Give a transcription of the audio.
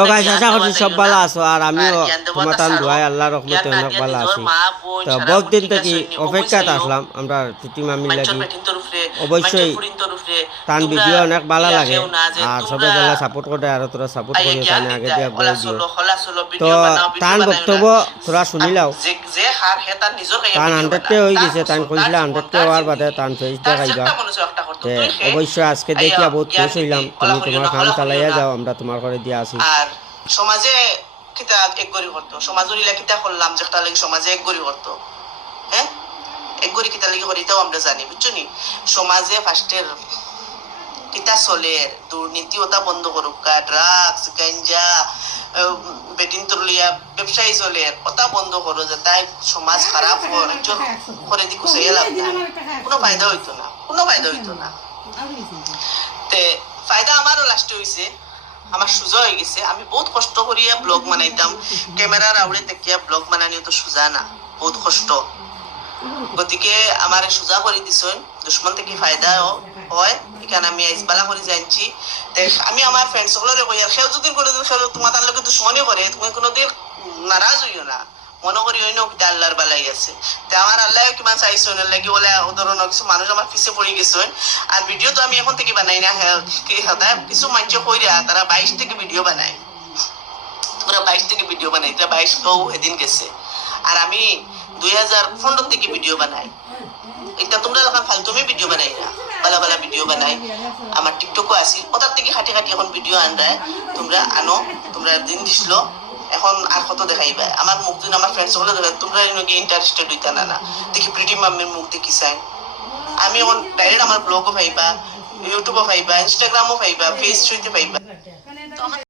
তো গাইস আশা করছি সব ভালো আছো আর আমিও তোমার তান দোয়াই আল্লাহর রহমতে অনেক ভালো আছি। তো বহুত দিন থেকে অপেক্ষাতে আসলাম আমরা ছুটি মামি লাগি। অবশ্যই তান ভিডিও অনেক ভালো লাগে আর সবাই গেলা সাপোর্ট করে আর তোরা সাপোর্ট করিও তানে আগে দিয়ে আগ্রহ দিও। তো তান বক্তব্য তোরা শুনিলাও তান 100কে হয়ে গেছে তান কইছিল 100কে হওয়ার বাদে তান ফেস দেখাইবা। অবশ্যই আজকে দেখিয়া বহুত খুশ হইলাম। তুমি তোমার কাম চালাইয়া যাও আমরা তোমার করে দিয়ে আসি। আর সমাজে কিতা এক গরি করতো সমাজের ইলা কিতা করলাম যেটা লাগি সমাজে এক গরি করতো হ্যাঁ এক গরি কিতা লাগি করিতাও আমরা জানি বুঝছো নি সমাজে ফার্স্টের কিতা চলে দুর্নীতি ওটা বন্ধ করুক ড্রাগস গাঞ্জা বেটিং তরলিয়া ব্যবসায়ী চলে ওটা বন্ধ করো যে তাই সমাজ খারাপ করে দি কুচাইয়া লাভ কোনো ফায়দা হইতো না কোনো ফায়দা হইতো না তে ফায়দা আমারও লাস্টে হইছে আমার সোজা হয়ে গেছে আমি বহুত কষ্ট করিয়া ব্লগ বানাইতাম ক্যামেরার আউড়ে দেখিয়া ব্লগ বানানিও তো সোজা না বহুত কষ্ট গতিকে আমার সোজা করে দিছেন দুশ্মন থেকে ফায়দা হয় এখানে আমি আইসবালা করে জানছি আমি আমার ফ্রেন্ডস সকলরে কই আর সেও যদি কোনোদিন তোমার তার লোকে দুশ্মনী করে তুমি কোনোদিন নারাজ হইও না মনে করি হইন আল্লাহর বালাই আছে তে আমার আল্লাহ কিমান চাইছেন লাগি বলে ধরনের কিছু মানুষ আমার পিছিয়ে পড়ে গেছেন আর ভিডিও তো আমি এখন থেকে বানাই না কিছু মানুষ কইরা তারা 22 থেকে ভিডিও বানায় তোমরা 22 থেকে ভিডিও বানাই 22 কেউ এদিন গেছে আর আমি 2015 থেকে ভিডিও বানাই এটা তোমরা এখন ফালতুমি ভিডিও বানাই না ভালো ভালো ভিডিও বানাই আমার টিকটকও আসি ওটার থেকে খাটি খাটি এখন ভিডিও আনরায় তোমরা আনো তোমরা দিন দিছিল এখন আর কত দেখাইবা আমার মুখ দিন আমার ফ্রেন্ডস গুলো দেখাই তোমরা নাকি ইন্টারেস্টেড হইতা না দেখি প্রিটি মাম্মির মুখ দেখি চাই আমি এখন ডাইরেক্ট আমার ব্লগও পাইবা ইউটিউবও পাইবা ইনস্টাগ্রামও পাইবা ফেসবুকে পাইবা